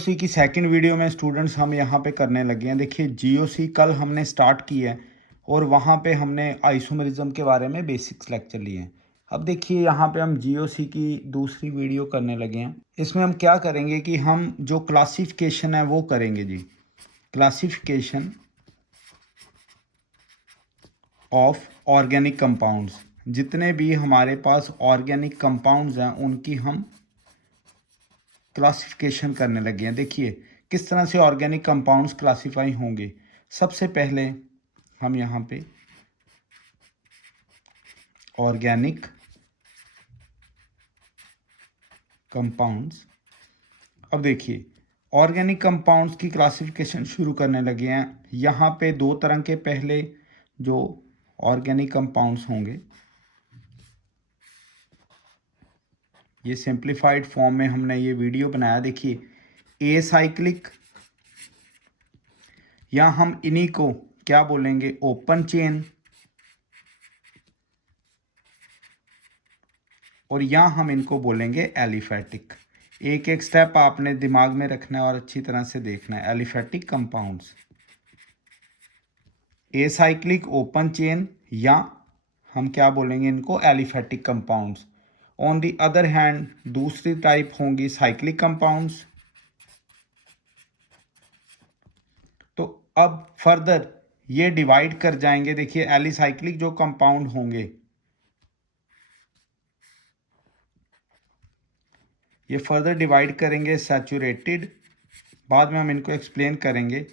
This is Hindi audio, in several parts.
जीओसी की सेकंड वीडियो में स्टूडेंट्स हम यहाँ पे करने लगे हैं। देखिए जीओसी कल हमने स्टार्ट की है और वहाँ पे हमने आइसोमेरिज्म के बारे में बेसिक्स लेक्चर लिए हैं। अब देखिए यहाँ पे हम जीओसी की दूसरी वीडियो करने लगे हैं। इसमें हम क्या करेंगे कि हम जो क्लासिफिकेशन है वो करेंगे जी। क्लासिफिकेशन ऑफ ऑर्गेनिक कंपाउंड्स, जितने भी हमारे पास ऑर्गेनिक कंपाउंड्स हैं उनकी हम क्लासिफिकेशन करने लगे हैं। देखिए किस तरह से ऑर्गेनिक कंपाउंड्स क्लासिफाई होंगे। सबसे पहले हम यहाँ पे ऑर्गेनिक कंपाउंड्स, अब देखिए ऑर्गेनिक कंपाउंड्स की क्लासिफिकेशन शुरू करने लगे हैं। यहाँ पे दो तरह के पहले जो ऑर्गेनिक कंपाउंड्स होंगे, ये सिंप्लीफाइड फॉर्म में हमने ये वीडियो बनाया। देखिए ए साइक्लिक, या हम इन्हीं को क्या बोलेंगे, ओपन चेन, और यहाँ हम इनको बोलेंगे एलिफैटिक। एक एक स्टेप आपने दिमाग में रखना है और अच्छी तरह से देखना है। Aliphatic compounds, a cyclic, open chain, या हम क्या बोलेंगे इनको, aliphatic compounds. On the other hand दूसरी टाइप होंगी साइक्लिक कंपाउंड्स। तो अब फर्दर ये डिवाइड कर जाएंगे। देखिए एलिसाइक्लिक जो कंपाउंड होंगे ये फर्दर डिवाइड करेंगे सैचुरेटेड, बाद में हम इनको एक्सप्लेन करेंगे,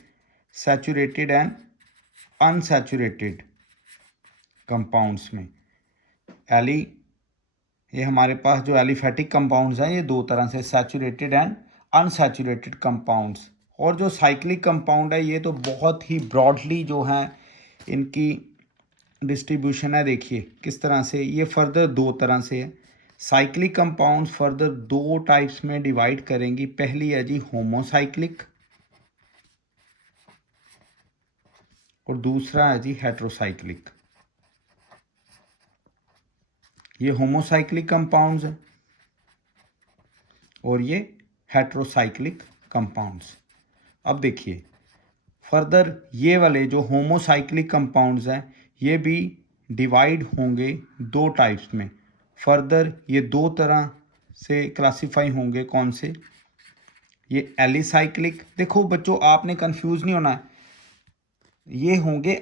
सैचुरेटेड एंड अनसैचुरेटेड कंपाउंड्स में। ये हमारे पास जो एलिफैटिक कंपाउंड्स हैं ये दो तरह से, सैचुरेटेड एंड अनसैचुरेटेड कंपाउंड्स। और जो साइक्लिक कंपाउंड है ये तो बहुत ही ब्रॉडली जो है इनकी डिस्ट्रीब्यूशन है। देखिए किस तरह से ये फर्दर दो तरह से है। साइक्लिक कंपाउंड्स फर्दर दो टाइप्स में डिवाइड करेंगी। पहली है जी होमोसाइक्लिक और दूसरा है जी हेट्रोसाइक्लिक। ये होमोसाइक्लिक कंपाउंड्स हैं और ये हेट्रोसाइक्लिक कंपाउंड्स। अब देखिए फर्दर ये वाले जो होमोसाइक्लिक कंपाउंड्स हैं ये भी डिवाइड होंगे दो टाइप्स में। फर्दर ये दो तरह से क्लासिफाई होंगे। कौन से, ये एलिसाइक्लिक, देखो बच्चों आपने कंफ्यूज नहीं होना है, ये होंगे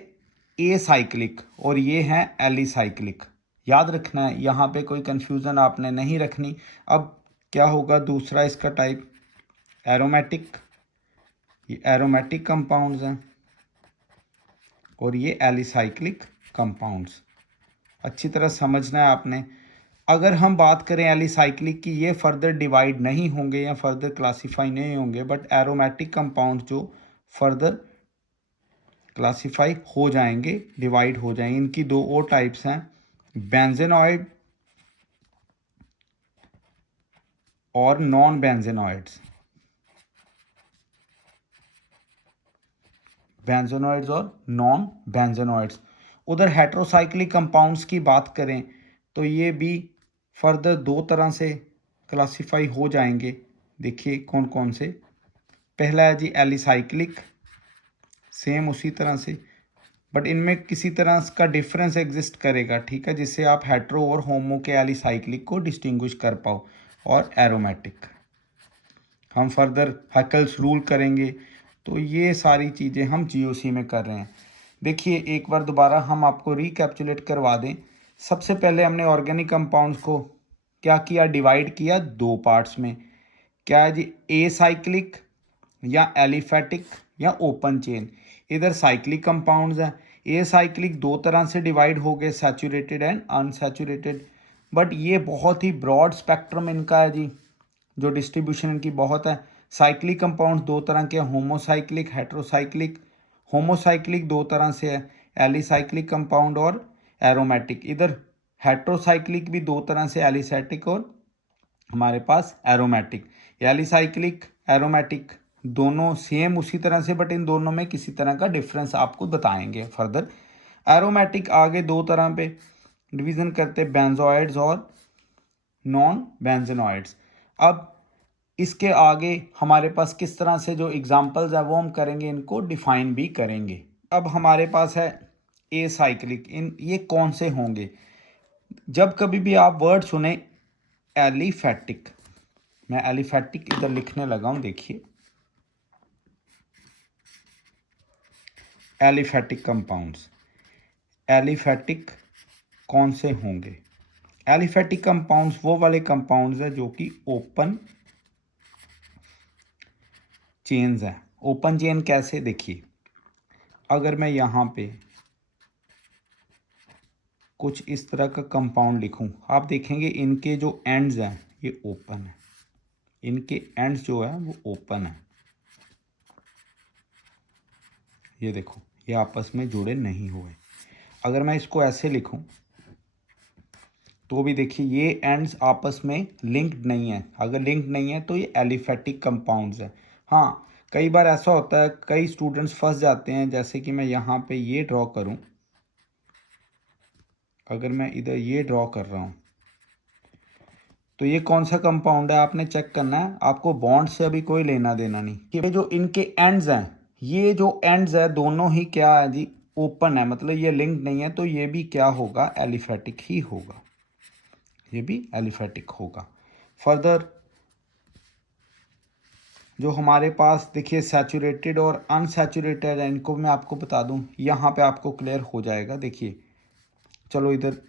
ए साइक्लिक और ये हैं एलिसाइक्लिक, याद रखना है, यहाँ पे कोई कंफ्यूजन आपने नहीं रखनी। अब क्या होगा दूसरा इसका टाइप, एरोमेटिक, ये एरोमेटिक कंपाउंड्स हैं और ये एलिसाइक्लिक कंपाउंड्स। अच्छी तरह समझना है आपने। अगर हम बात करें एलिसाइक्लिक की, ये फर्दर डिवाइड नहीं होंगे या फर्दर क्लासिफाई नहीं होंगे, बट एरोमेटिक कंपाउंड जो फर्दर क्लासिफाई हो जाएंगे, डिवाइड हो जाएंगे। इनकी दो और टाइप्स हैं, बेंजेनॉइड और नॉन बेंजेनॉइड्स। बेंजेनॉइड्स और नॉन बेंजेनॉइड्स। उधर हेट्रोसाइक्लिक कंपाउंड्स की बात करें तो ये भी फर्दर दो तरह से क्लासिफाई हो जाएंगे। देखिए कौन कौन से, पहला है जी एलिसाइक्लिक, सेम उसी तरह से, बट इनमें किसी तरह का डिफरेंस एग्जिस्ट करेगा, ठीक है, जिससे आप हेट्रो और होमो के एलिसाइक्लिक को डिस्टिंग्विश कर पाओ। और एरोमेटिक हम फर्दर हैकेल्स रूल करेंगे। तो ये सारी चीज़ें हम जीओसी में कर रहे हैं। देखिए एक बार दोबारा हम आपको रिकैप्चुलेट करवा दें। सबसे पहले हमने ऑर्गेनिक कंपाउंड्स को क्या किया, डिवाइड किया दो पार्ट्स में। क्या है जी, ए साइक्लिक या एलिफैटिक या ओपन चेन। इधर साइक्लिक कंपाउंड्स हैं। ए साइक्लिक दो तरह से डिवाइड हो गए, सैचुरेटेड एंड अनसैचुरेटेड, बट ये बहुत ही ब्रॉड स्पेक्ट्रम इनका है जी, जो डिस्ट्रीब्यूशन इनकी बहुत है। साइक्लिक कंपाउंड्स दो तरह के, होमोसाइक्लिक, हेट्रोसाइक्लिक। होमोसाइक्लिक दो तरह से है, एलिसाइक्लिक कंपाउंड और एरोमेटिक। इधर हेट्रोसाइक्लिक भी दो तरह से, एलिसैटिक और हमारे पास एरोमेटिक। एलिसाइक्लिक एरोमेटिक दोनों सेम उसी तरह से, बट इन दोनों में किसी तरह का डिफरेंस आपको बताएंगे फर्दर। एरोमेटिक आगे दो तरह पे डिवीज़न करते, बेंजोइड्स और नॉन बेंजेनॉइड्स। अब इसके आगे हमारे पास किस तरह से जो एग्जाम्पल्स है वो हम करेंगे, इनको डिफाइन भी करेंगे। अब हमारे पास है ए साइक्लिक, इन ये कौन से होंगे? जब कभी भी आप वर्ड सुने एलिफेटिक, मैं एलिफेटिक इधर लिखने लगा हूं, देखिए एलिफेटिक कंपाउंड्स, एलिफेटिक कौन से होंगे? एलिफेटिक कंपाउंड्स वो वाले कंपाउंड्स है जो कि ओपन चेन्स हैं। ओपन चेन कैसे? देखिए, अगर मैं यहाँ पे कुछ इस तरह का कंपाउंड लिखूं, आप देखेंगे इनके जो एंड्स हैं ये ओपन है, इनके एंड्स जो है वो ओपन है। ये देखो, ये आपस में जुड़े नहीं हुए। अगर मैं इसको ऐसे लिखूं तो भी देखिए ये एंड्स आपस में लिंक्ड नहीं है। अगर लिंक्ड नहीं है तो ये एलिफेटिक कंपाउंड्स है। हाँ, कई बार ऐसा होता है, कई स्टूडेंट्स फंस जाते हैं, जैसे कि मैं यहाँ पे ये ड्रॉ करूँ, अगर मैं इधर ये ड्रॉ कर रहा हूँ तो ये कौन सा कंपाउंड है आपने चेक करना है। आपको बॉन्ड से अभी कोई लेना देना नहीं। ये जो इनके एंड्स हैं, ये जो एंड्स है दोनों ही क्या है जी, ओपन है, मतलब ये लिंक्ड नहीं है, तो ये भी क्या होगा, एलिफेटिक ही होगा, ये भी एलिफेटिक होगा। फर्दर जो हमारे पास देखिए सैचुरेटेड और अनसैचुरेटेड है, इनको मैं आपको बता दूं, यहाँ पे आपको क्लियर हो जाएगा। देखिए, चलो इधर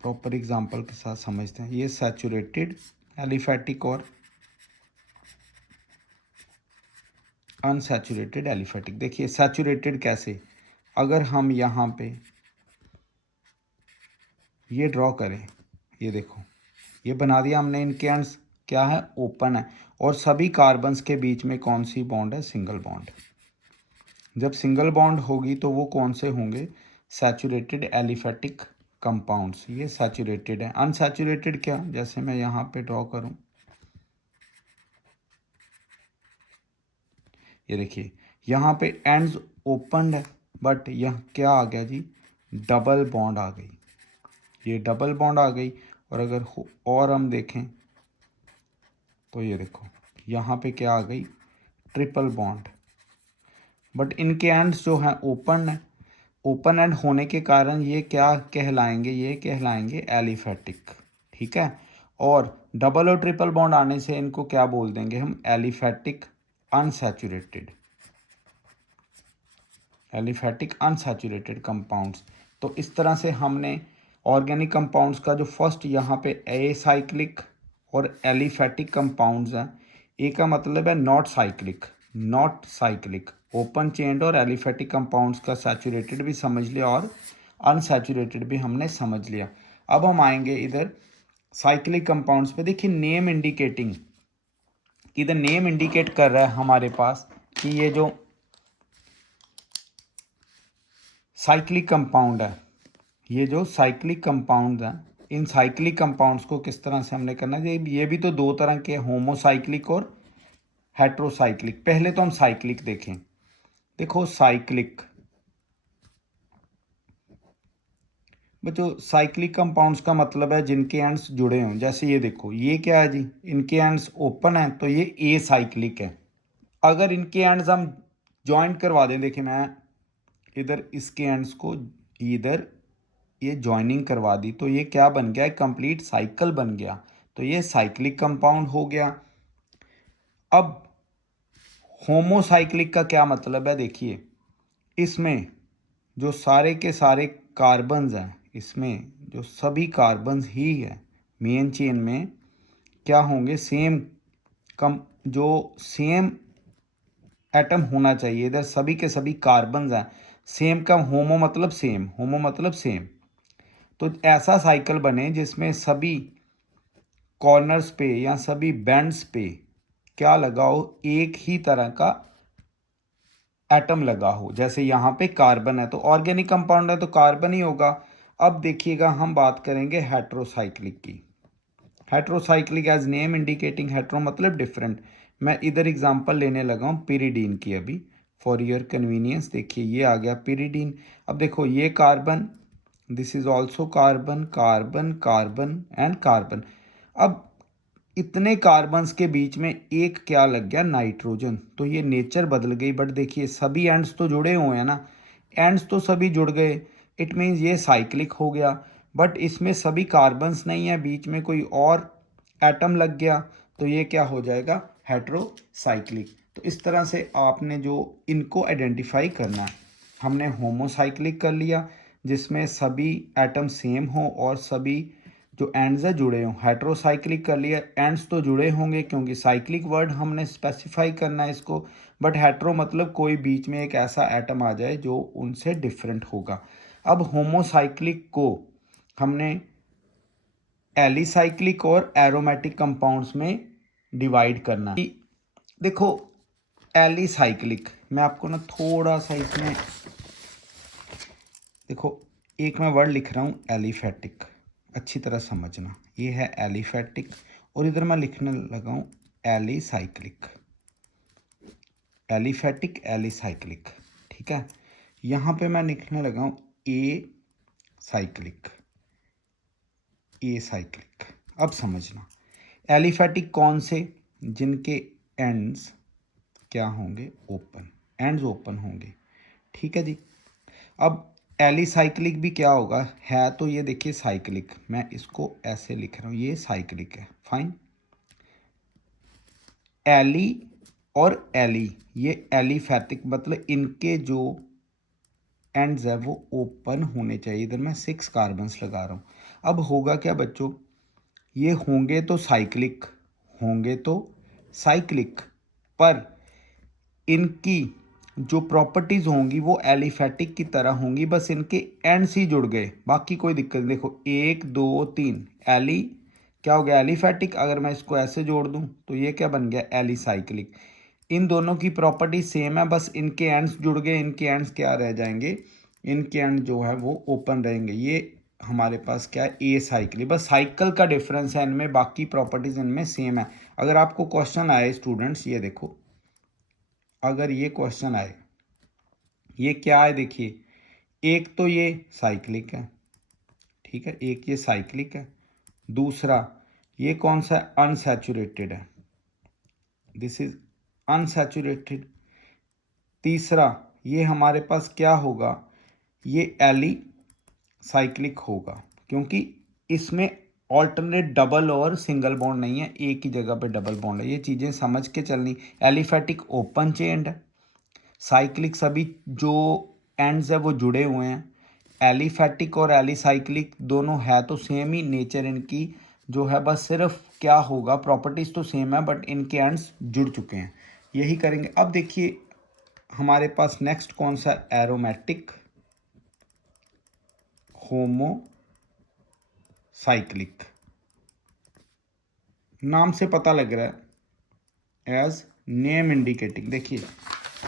प्रॉपर एग्जांपल के साथ समझते हैं। ये सैचुरेटेड एलिफेटिक और अनसैचुरेटेड एलिफेटिक। देखिए सैचुरेटेड कैसे, अगर हम यहाँ पे ये ड्रॉ करें, ये देखो ये बना दिया हमने, इनके एंड्स क्या है, ओपन है, और सभी कार्बन्स के बीच में कौन सी बॉन्ड है, सिंगल बॉन्ड। जब सिंगल बॉन्ड होगी तो वो कौन से होंगे, सैचुरेटेड एलिफेटिक कंपाउंड्स, ये सैचुरेटेड है। अनसैचुरेटेड क्या, जैसे मैं यहाँ पे ड्रॉ करूँ, ये देखिए यहाँ पे एंड्स ओपन है, बट यह क्या आ गया जी, डबल बॉन्ड आ गई, ये डबल बॉन्ड आ गई। और अगर और हम देखें तो ये देखो यहाँ पे क्या आ गई, ट्रिपल बॉन्ड। बट इनके एंड्स जो हैं ओपन है, ओपन एंड होने के कारण ये क्या कहलाएंगे, ये कहलाएंगे एलिफेटिक, ठीक है। और डबल और ट्रिपल बॉन्ड आने से इनको क्या बोल देंगे हम, aliphatic unsaturated, aliphatic unsaturated compounds. तो इस तरह से हमने ऑर्गेनिक कंपाउंड्स का जो फर्स्ट यहाँ पे एसाइक्लिक और एलिफेटिक कंपाउंड्स हैं, ए का मतलब है not cyclic, not cyclic, open chained और एलिफेटिक कंपाउंड्स का सैचुरेटेड भी समझ लिया और अनसैचुरेटेड भी हमने समझ लिया। अब हम आएंगे इधर साइक्लिक कंपाउंड्स पे। देखिए नेम इंडिकेटिंग, इधर नेम इंडिकेट कर रहा है हमारे पास कि ये जो साइक्लिक कंपाउंड है, ये जो साइक्लिक कंपाउंड हैं, इन साइक्लिक कंपाउंड्स को किस तरह से हमने करना है, ये भी तो दो तरह के, होमोसाइक्लिक और हेट्रोसाइक्लिक। पहले तो हम साइक्लिक देखें। देखो साइक्लिक, बच्चों साइक्लिक कंपाउंड्स का मतलब है जिनके एंड्स जुड़े हों। जैसे ये देखो, ये क्या है जी, इनके एंड्स ओपन है, तो ये ए साइक्लिक है। अगर इनके एंड्स हम ज्वाइंट करवा दें, देखिए मैं इधर इसके एंड्स को इधर ये जॉइनिंग करवा दी, तो ये क्या बन गया, कंप्लीट साइकिल बन गया, तो ये साइक्लिक कंपाउंड हो गया। अब होमोसाइक्लिक का क्या मतलब है, देखिए इसमें जो सारे के सारे कार्बन्स हैं, इसमें जो सभी कार्बन्स ही है मेन चेन में क्या होंगे, सेम कम, जो सेम एटम होना चाहिए, इधर सभी के सभी कार्बन्स हैं सेम का, होमो मतलब सेम, होमो मतलब सेम। तो ऐसा साइकिल बने जिसमें सभी कॉर्नर्स पे या सभी बैंड्स पे क्या लगा हो, एक ही तरह का एटम लगा हो। जैसे यहाँ पे कार्बन है तो ऑर्गेनिक कंपाउंड है तो कार्बन ही होगा। अब देखिएगा हम बात करेंगे हेट्रोसाइक्लिक की। Heterocyclic as name indicating, hetero मतलब डिफरेंट। मैं इधर एग्जांपल लेने लगा हूँ पिरिडीन की अभी फॉर योर कन्वीनियंस। देखिए ये आ गया पिरिडीन। अब देखो ये carbon, this is also carbon, carbon, carbon and carbon. अब इतने कार्बन्स के बीच में एक क्या लग गया, नाइट्रोजन। तो ये नेचर बदल गई। बट देखिए सभी एंड्स तो जुड़े हुए हैं ना, एंड्स तो सभी जुड़ गए, इट मीन्स ये साइक्लिक हो गया। बट इसमें सभी कार्बन्स नहीं है, बीच में कोई और एटम लग गया, तो ये क्या हो जाएगा, हेट्रोसाइक्लिक। तो इस तरह से आपने जो इनको आइडेंटिफाई करना है, हमने होमोसाइक्लिक कर लिया जिसमें सभी एटम सेम हो और सभी जो एंड्स है जुड़े हों। हेट्रोसाइक्लिक कर लिया, एंड्स तो जुड़े होंगे क्योंकि साइक्लिक वर्ड हमने स्पेसिफाई करना है इसको। बट हेट्रो मतलब कोई बीच में एक ऐसा एटम आ जाए जो उनसे डिफरेंट होगा। अब होमोसाइक्लिक को हमने एलिसाइक्लिक और एरोमेटिक कंपाउंड्स में डिवाइड करना है। देखो एलिसाइक्लिक, मैं आपको ना थोड़ा सा इसमें देखो, एक मैं वर्ड लिख रहा हूँ एलिफेटिक, अच्छी तरह समझना। ये है एलिफेटिक और इधर मैं लिखने लगा हूँ एलिसाइक्लिक, एलिफेटिक एलिसाइक्लिक, ठीक है। यहाँ पे मैं लिखने लगा हूँ ए साइक्लिक, ए साइक्लिक। अब समझना एलिफेटिक कौन से, जिनके एंड्स क्या होंगे, ओपन, एंड्स ओपन होंगे, ठीक है जी। अब एलिसाइक्लिक भी क्या होगा, है तो ये देखिए साइक्लिक, मैं इसको ऐसे लिख रहा हूँ, ये साइक्लिक है, फाइन। एली और एली, ये एलिफैटिक, मतलब इनके जो एंड्स है वो ओपन होने चाहिए। इधर मैं 6 कार्बन्स लगा रहा हूँ। अब होगा क्या बच्चों, ये होंगे तो साइक्लिक, होंगे तो साइक्लिक, पर इनकी जो प्रॉपर्टीज होंगी वो एलिफेटिक की तरह होंगी, बस इनके एंड्स ही जुड़ गए, बाकी कोई दिक्कत नहीं। देखो 1 2 3, एली क्या हो गया, एलिफेटिक। अगर मैं इसको ऐसे जोड़ दूं तो ये क्या बन गया, एलिसाइक्लिक। इन दोनों की प्रॉपर्टी सेम है, बस इनके एंड्स जुड़ गए, इनके एंड्स क्या रह जाएंगे, इनके एंड जो है वो ओपन रहेंगे। ये हमारे पास क्या है, ए साइक्लिक, बस साइकिल का डिफरेंस है इनमें, बाकी प्रॉपर्टीज इनमें सेम है। अगर आपको क्वेश्चन आए स्टूडेंट्स, ये देखो, अगर ये क्वेश्चन आए, ये क्या है, देखिए एक तो ये साइक्लिक है, ठीक है, एक ये साइक्लिक है, दूसरा ये कौन सा है, अनसैचुरेटेड है, दिस इज अनसैचुरेटेड। तीसरा ये हमारे पास क्या होगा, ये एली साइक्लिक होगा, क्योंकि इसमें ऑल्टरनेट डबल और सिंगल बॉन्ड नहीं है, एक ही जगह पे डबल बॉन्ड है। ये चीज़ें समझ के चलनी। एलिफेटिक ओपन चेन्ड है, साइक्लिक सभी जो एंड्स है वो जुड़े हुए हैं। एलिफेटिक और एलिसाइक्लिक दोनों है तो सेम ही, नेचर इनकी जो है बस सिर्फ क्या होगा, प्रॉपर्टीज तो सेम है बट इनके एंड्स जुड़ चुके हैं। यही करेंगे। अब देखिए हमारे पास नेक्स्ट कौन सा, एरोमेटिक होमो साइक्लिक, नाम से पता लग रहा है, एज नेम इंडिकेटिंग। देखिए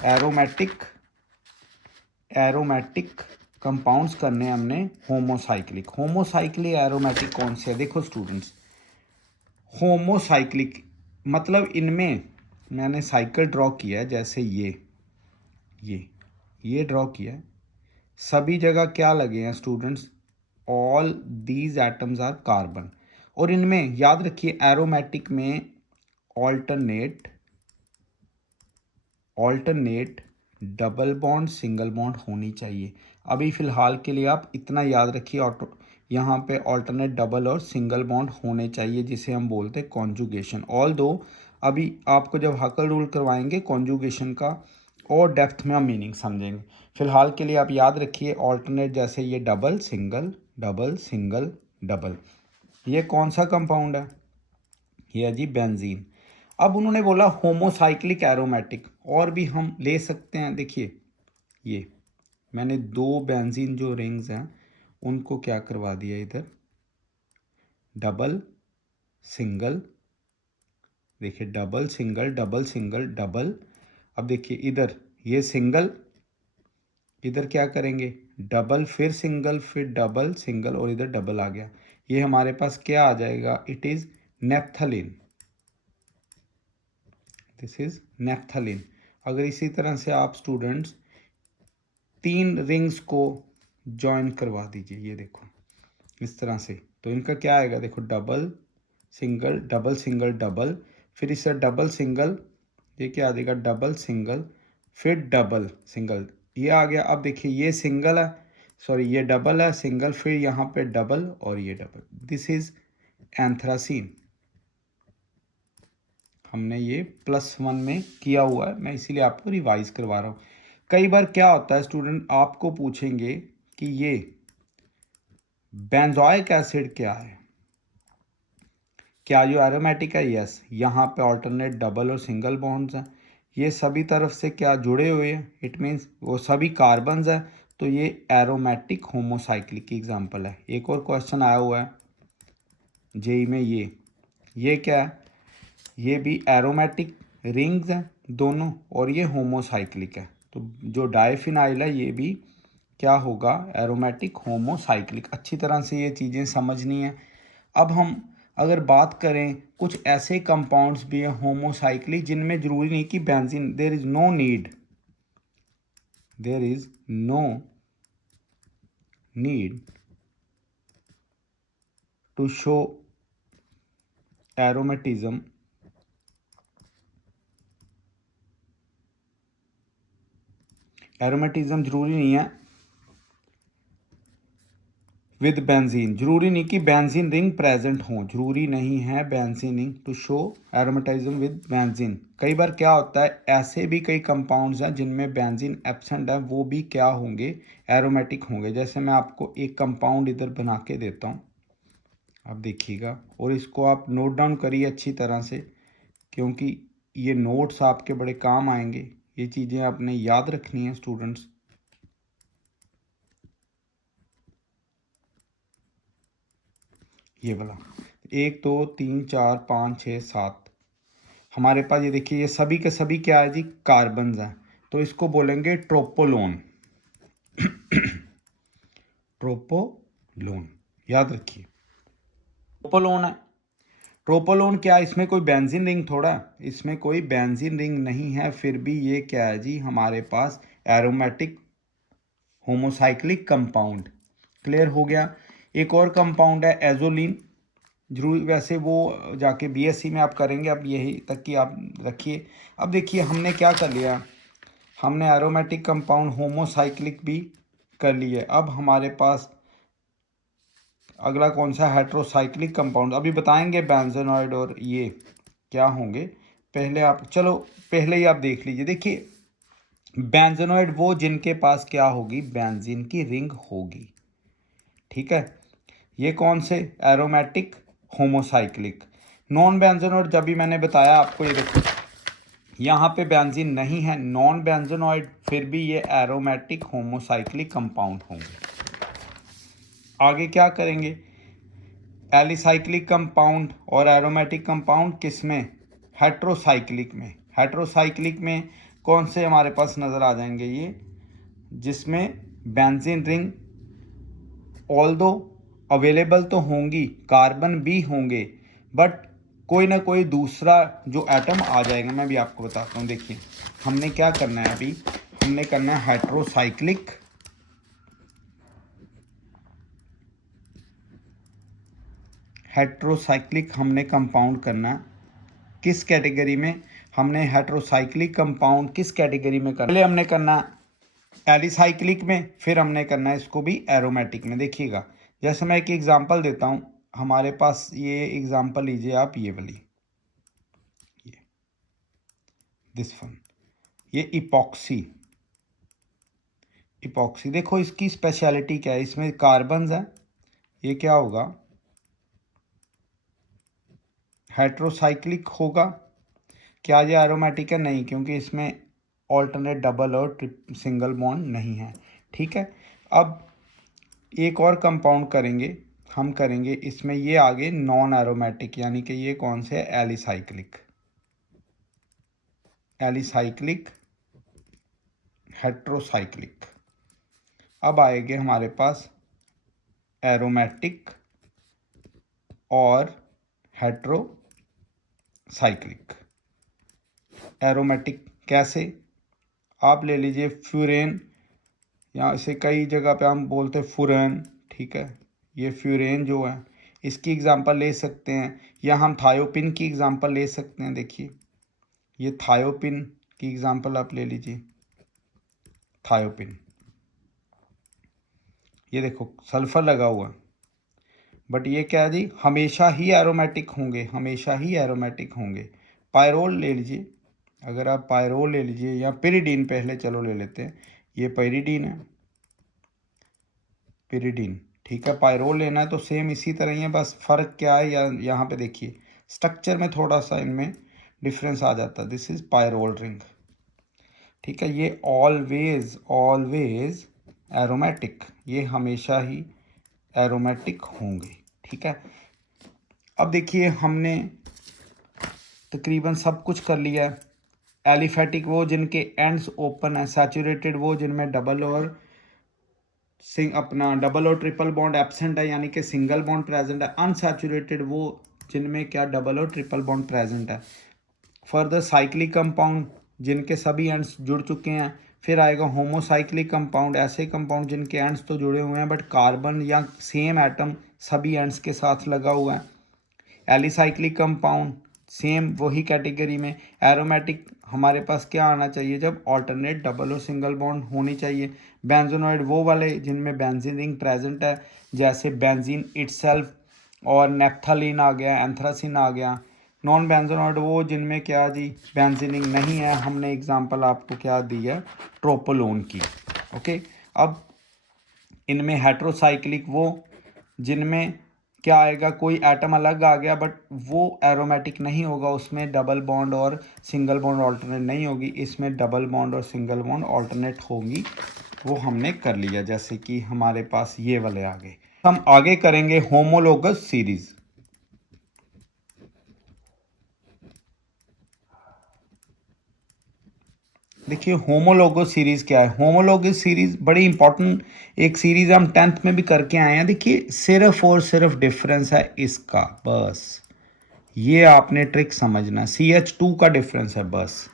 एरोमेटिक, एरोमेटिक कंपाउंड्स करने हैं हमने होमोसाइक्लिक। होमोसाइक्लिक एरोमेटिक कौन से है, देखो स्टूडेंट्स, होमोसाइक्लिक मतलब इनमें मैंने साइकिल ड्रॉ किया है, जैसे ये ड्रॉ किया है, सभी जगह क्या लगे हैं students, all these atoms are carbon. और इनमें याद रखिए एरोमेटिक में alternate double bond single bond होनी चाहिए। अभी फ़िलहाल के लिए आप इतना याद रखिए, ऑटो यहाँ पे ऑल्टरनेट डबल और सिंगल बॉन्ड होने चाहिए, जिसे हम बोलते हैं कॉन्जुगेशन। ऑल दो अभी आपको जब हकल रूल करवाएंगे कॉन्जुगेशन का और डेप्थ में हम मीनिंग समझेंगे। फ़िलहाल के लिए आप याद रखिए ऑल्टरनेट, जैसे ये double single double single double. ये कौन सा कंपाउंड है, ये है जी बेंजीन। अब उन्होंने बोला होमोसाइक्लिक एरोमेटिक, और भी हम ले सकते हैं। देखिए ये मैंने 2 बेंजीन जो रिंग्स हैं उनको क्या करवा दिया, इधर डबल सिंगल, देखिए double single double single double. अब देखिए इधर ये सिंगल, इधर क्या करेंगे डबल, फिर सिंगल, फिर डबल सिंगल, और इधर डबल आ गया। ये हमारे पास क्या आ जाएगा, it is naphthalene, this is naphthalene. अगर इसी तरह से आप स्टूडेंट्स 3 रिंग्स को जॉइन करवा दीजिए, ये देखो इस तरह से, तो इनका क्या आएगा, देखो double single double single double, फिर इससे डबल सिंगल, ये क्या आ जाएगा डबल सिंगल, फिर डबल सिंगल, ये आ गया। अब देखिए ये सिंगल है, सॉरी ये डबल है, सिंगल, फिर यहाँ पे डबल और ये डबल, दिस इज एंथ्रासीन। हमने ये +1 में किया हुआ है, मैं इसीलिए आपको रिवाइज करवा रहा हूँ। कई बार क्या होता है स्टूडेंट, आपको पूछेंगे कि ये बेंजोइक एसिड क्या है, क्या जो एरोमेटिक है, यस, यहाँ पे ऑल्टरनेट डबल और सिंगल बॉन्ड्स हैं, ये सभी तरफ से क्या जुड़े हुए हैं, इट मीन्स वो सभी कार्बन्स हैं, तो ये एरोमेटिक होमोसाइक्लिक की एग्जांपल है। एक और क्वेश्चन आया हुआ है जेई में, ये क्या है, ये भी एरोमेटिक रिंग्स हैं दोनों, और ये होमोसाइक्लिक है, तो जो डाइफिनाइल है ये भी क्या होगा, एरोमेटिक होमोसाइक्लिक। अच्छी तरह से ये चीज़ें समझनी है। अब हम अगर बात करें, कुछ ऐसे कंपाउंड्स भी हैं होमोसाइक्लिक जिनमें ज़रूरी नहीं कि benzene, there is no need to show aromatism जरूरी नहीं है विद बेंजीन, जरूरी नहीं कि बेंजीन रिंग प्रेजेंट हो, जरूरी नहीं है benzene ring to show aromatism with benzene. कई बार क्या होता है, ऐसे भी कई कंपाउंड्स हैं जिनमें बेंजीन एब्सेंट है, वो भी क्या होंगे, एरोमेटिक होंगे। जैसे मैं आपको एक कंपाउंड इधर बना के देता हूँ, आप देखिएगा, और इसको आप नोट डाउन करिए अच्छी तरह से, क्योंकि ये नोट्स आपके बड़े काम आएंगे, ये चीज़ें आपने याद रखनी है स्टूडेंट्स। ये वाला 1 2 3 4 5 6 7 हमारे पास, ये देखिए ये सभी के सभी क्या है जी, कार्बन्स हैं, तो इसको बोलेंगे ट्रोपोलोन। ट्रोपोलोन याद रखिए, ट्रोपोलोन है। ट्रोपोलोन क्या है, इसमें कोई बेंजीन रिंग थोड़ा, इसमें कोई बेंजीन रिंग नहीं है, फिर भी ये क्या है जी, हमारे पास एरोमेटिक होमोसाइक्लिक कंपाउंड। क्लियर हो गया। एक और कंपाउंड है एजोलिन, जरूर वैसे वो जाके बीएससी में आप करेंगे, अब यही तक कि आप रखिए। अब देखिए हमने क्या कर लिया, हमने एरोमेटिक कंपाउंड होमोसाइक्लिक भी कर लिए। अब हमारे पास अगला कौन सा, हेट्रोसाइक्लिक कंपाउंड, अभी बताएंगे बेंजोनॉइड और ये क्या होंगे। पहले आप चलो, पहले ही आप देख लीजिए, देखिए बेंजोनॉइड वो जिनके पास क्या होगी, बेंजीन की रिंग होगी, ठीक है। ये कौन से, एरोमेटिक होमोसाइक्लिक। नॉन बेंजोनॉइड जब भी मैंने बताया आपको, ये देखो यहाँ पे बेंजीन नहीं है, नॉन बेंजोनॉइड, फिर भी ये एरोमेटिक होमोसाइक्लिक कंपाउंड होंगे। आगे क्या करेंगे, एलिसाइक्लिक कंपाउंड और एरोमेटिक कंपाउंड किस में, हेट्रोसाइक्लिक में। हेट्रोसाइक्लिक में कौन से हमारे पास नज़र आ जाएंगे, ये जिसमें बेंजीन रिंग ऑल्दो अवेलेबल तो होंगी, कार्बन भी होंगे, बट कोई ना कोई दूसरा जो एटम आ जाएगा। मैं भी आपको बताता हूँ, देखिए हमने क्या करना है, अभी हमने करना है हेट्रोसाइक्लिक, हमने कंपाउंड करना, किस कैटेगरी में, हमने हेट्रोसाइक्लिक कंपाउंड किस कैटेगरी में करना, पहले हमने करना एलिसाइक्लिक में, फिर हमने करना है इसको भी एरोमेटिक में। देखिएगा, जैसे मैं एक एग्जांपल देता हूँ, हमारे पास ये एग्जांपल लीजिए आप, ये वाली, ये दिस वन, ये इपॉक्सी देखो इसकी स्पेशलिटी क्या है, इसमें कार्बन्स हैं, ये क्या होगा, हेट्रोसाइक्लिक होगा। क्या ये एरोमेटिक है, नहीं, क्योंकि इसमें ऑल्टरनेट डबल और सिंगल बॉन्ड नहीं है, ठीक है। अब एक और कंपाउंड करेंगे, हम करेंगे इसमें ये आगे नॉन एरोमेटिक, यानी कि ये कौन से, एलिसाइक्लिक हेट्रोसाइक्लिक। अब आएंगे हमारे पास एरोमेटिक और हेट्रोसाइक्लिक। एरोमेटिक कैसे, आप ले लीजिए फ्यूरेन, यहाँ से कई जगह पे हम बोलते हैं फुरेन, ठीक है, ये फ्यूरेन जो है, इसकी एग्जांपल ले सकते हैं, या हम थायोपिन की एग्जांपल ले सकते हैं। देखिए ये थायोपिन की एग्जांपल आप ले लीजिए, थायोपिन, ये देखो सल्फर लगा हुआ है, बट ये क्या है जी, हमेशा ही एरोमेटिक होंगे, हमेशा ही एरोमेटिक होंगे। पायरोल ले लीजिए, अगर आप पायरोल ले लीजिए, या पिरिडीन पहले चलो ले लेते हैं, ये पायरिडीन है, पिरिडीन, ठीक है। पायरोल लेना है तो सेम इसी तरह ही है, बस फ़र्क क्या है, या यहाँ पे देखिए स्ट्रक्चर में थोड़ा सा इनमें डिफरेंस आ जाता है। दिस इज़ पायरोल रिंग, ठीक है। ये ऑलवेज ऑलवेज एरोमेटिक, ये हमेशा ही एरोमेटिक होंगे, ठीक है। अब देखिए हमने तकरीबन सब कुछ कर लिया है। एलिफेटिक वो जिनके एंड्स ओपन है, सैचुरेटेड वो जिनमें डबल और डबल और ट्रिपल बॉन्ड एब्सेंट है, यानी कि सिंगल बॉन्ड प्रेजेंट है। अनसैचुरेटेड वो जिनमें क्या डबल और ट्रिपल बॉन्ड प्रेजेंट है। फर्दर साइक्लिक कंपाउंड जिनके सभी एंड्स जुड़ चुके हैं। फिर आएगा होमोसाइक्लिक कंपाउंड, ऐसे कंपाउंड जिनके एंड्स तो जुड़े हुए हैं बट कार्बन या सेम एटम सभी एंड्स के साथ लगा हुआ है। एलिसाइक्लिक कंपाउंड सेम वही कैटेगरी में। एरोमेटिक हमारे पास क्या आना चाहिए, जब ऑल्टरनेट डबल और सिंगल बॉन्ड होनी चाहिए। बेंजोनॉइड वो वाले जिनमें बेंजीन रिंग प्रेजेंट है, जैसे बेंजीन इटसेल्फ और नेप्थलीन आ गया, एंथ्रासिन आ गया। नॉन बेंजोनॉइड वो जिनमें क्या जी बेंजीन रिंग नहीं है। हमने एग्जांपल आपको क्या दी है, ट्रोपोलोन की, ओके। अब इनमें हेट्रोसाइक्लिक वो जिनमें क्या आएगा, कोई एटम अलग आ गया बट वो एरोमेटिक नहीं होगा, उसमें डबल बॉन्ड और सिंगल बॉन्ड ऑल्टरनेट नहीं होगी, इसमें डबल बॉन्ड और सिंगल बॉन्ड ऑल्टरनेट होगी। वो हमने कर लिया, जैसे कि हमारे पास ये वाले आ गए। हम आगे करेंगे होमोलोगस सीरीज। देखिए होमोलोगस सीरीज क्या है। होमोलोगस सीरीज बड़ी इंपॉर्टेंट एक सीरीज, हम 10th में भी करके आए हैं। देखिए सिर्फ और सिर्फ डिफरेंस है इसका, बस ये आपने ट्रिक समझना, CH2 का डिफरेंस है बस।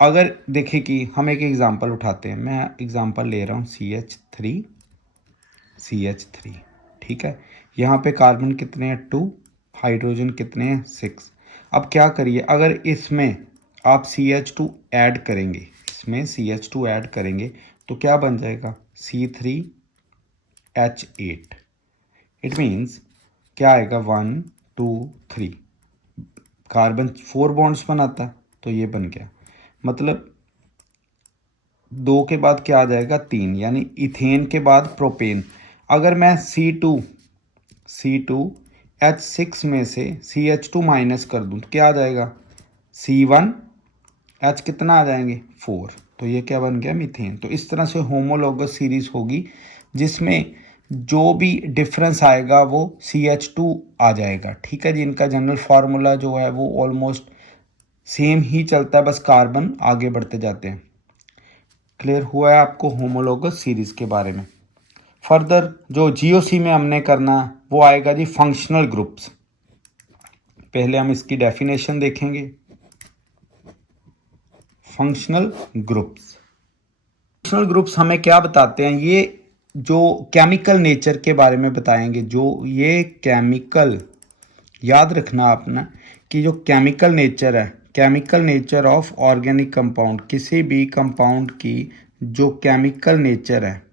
अगर देखिए कि हम एक एग्जांपल उठाते हैं, मैं एग्जांपल ले रहा हूँ CH3, ठीक है। यहाँ पे कार्बन कितने हैं 2, हाइड्रोजन कितने हैं 6। अब क्या करिए, अगर इसमें आप CH2 ऐड करेंगे, इसमें CH2 ऐड करेंगे तो क्या बन जाएगा, C3H8। इट मीन्स क्या आएगा, 1 2 3, कार्बन 4 बॉन्ड्स बनाता है तो ये बन गया, मतलब 2 के बाद क्या आ जाएगा 3, यानी इथेन के बाद प्रोपेन। अगर मैं C2H6 में से CH2 माइनस कर दूं तो क्या आ जाएगा, C1H कितना आ जाएंगे 4, तो ये क्या बन गया, मीथेन। तो इस तरह से होमोलोगस सीरीज होगी जिसमें जो भी डिफरेंस आएगा वो CH2 आ जाएगा, ठीक है जी। इनका जनरल फार्मूला जो है वो ऑलमोस्ट सेम ही चलता है, बस कार्बन आगे बढ़ते जाते हैं। क्लियर हुआ है आपको होमोलोगस सीरीज के बारे में। फर्दर जो GOC में हमने करना वो आएगा जी फंक्शनल ग्रुप्स। पहले हम इसकी डेफिनेशन देखेंगे। फंक्शनल ग्रुप्स हमें क्या बताते हैं, ये जो केमिकल नेचर के बारे में बताएंगे। जो ये केमिकल, याद रखना आपने कि जो केमिकल नेचर है, chemical nature of organic compound, किसी भी कंपाउंड की जो केमिकल नेचर है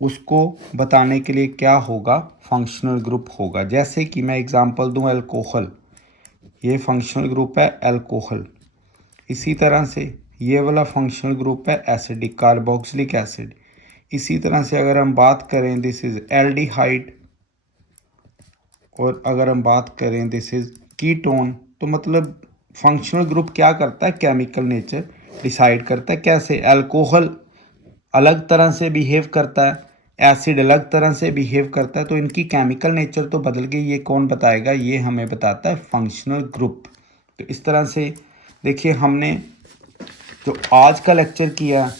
उसको बताने के लिए क्या होगा, फंक्शनल ग्रुप होगा। जैसे कि मैं एग्जांपल दूं, अल्कोहल, ये फंक्शनल ग्रुप है अल्कोहल। इसी तरह से ये वाला फंक्शनल ग्रुप है एसिडिक, कार्बोक्सिलिक एसिड। इसी तरह से अगर हम बात करें, दिस इज एल्डिहाइड, और अगर हम बात करें दिस इज कीटोन। तो मतलब फंक्शनल ग्रुप क्या करता है, केमिकल नेचर डिसाइड करता है। कैसे, अल्कोहल अलग तरह से बिहेव करता है, एसिड अलग तरह से बिहेव करता है, तो इनकी केमिकल नेचर तो बदल गई। ये कौन बताएगा, ये हमें बताता है फंक्शनल ग्रुप। तो इस तरह से देखिए हमने जो आज का लेक्चर किया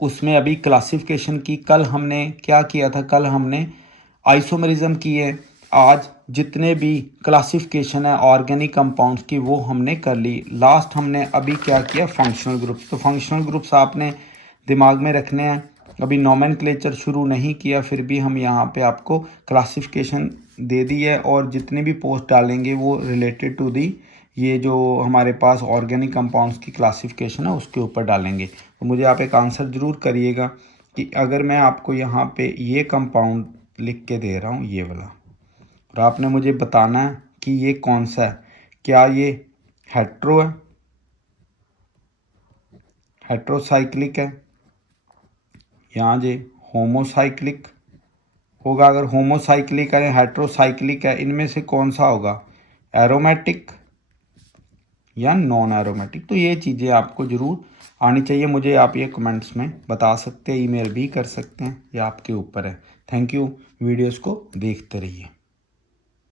उसमें अभी क्लासिफिकेशन की, कल हमने क्या किया था, कल हमने आइसोमरिज्म की है। आज जितने भी क्लासिफिकेशन है ऑर्गेनिक कंपाउंड्स की वो हमने कर ली। लास्ट हमने अभी क्या किया, फंक्शनल ग्रुप्स। तो फंक्शनल ग्रुप्स आपने दिमाग में रखने हैं। अभी नोमेनक्लेचर शुरू नहीं किया, फिर भी हम यहाँ पे आपको क्लासिफिकेशन दे दी है, और जितने भी पोस्ट डालेंगे वो रिलेटेड टू दी ये जो हमारे पास ऑर्गेनिक कंपाउंड्स की क्लासिफिकेशन है उसके ऊपर डालेंगे। तो मुझे आप एक आंसर ज़रूर करिएगा कि अगर मैं आपको यहाँ पे ये कंपाउंड लिख के दे रहा हूँ ये वाला, और आपने मुझे बताना है कि ये कौन सा है, क्या ये हेट्रो है, हेट्रोसाइक्लिक है, यहाँ जे होमोसाइक्लिक होगा। अगर होमोसाइक्लिक है हेट्रोसाइक्लिक है, इनमें से कौन सा होगा, एरोमेटिक या नॉन एरोमेटिक। तो ये चीज़ें आपको ज़रूर आनी चाहिए। मुझे आप ये कमेंट्स में बता सकते हैं, ईमेल भी कर सकते हैं, ये आपके ऊपर है। थैंक यू, वीडियोस को देखते रहिए।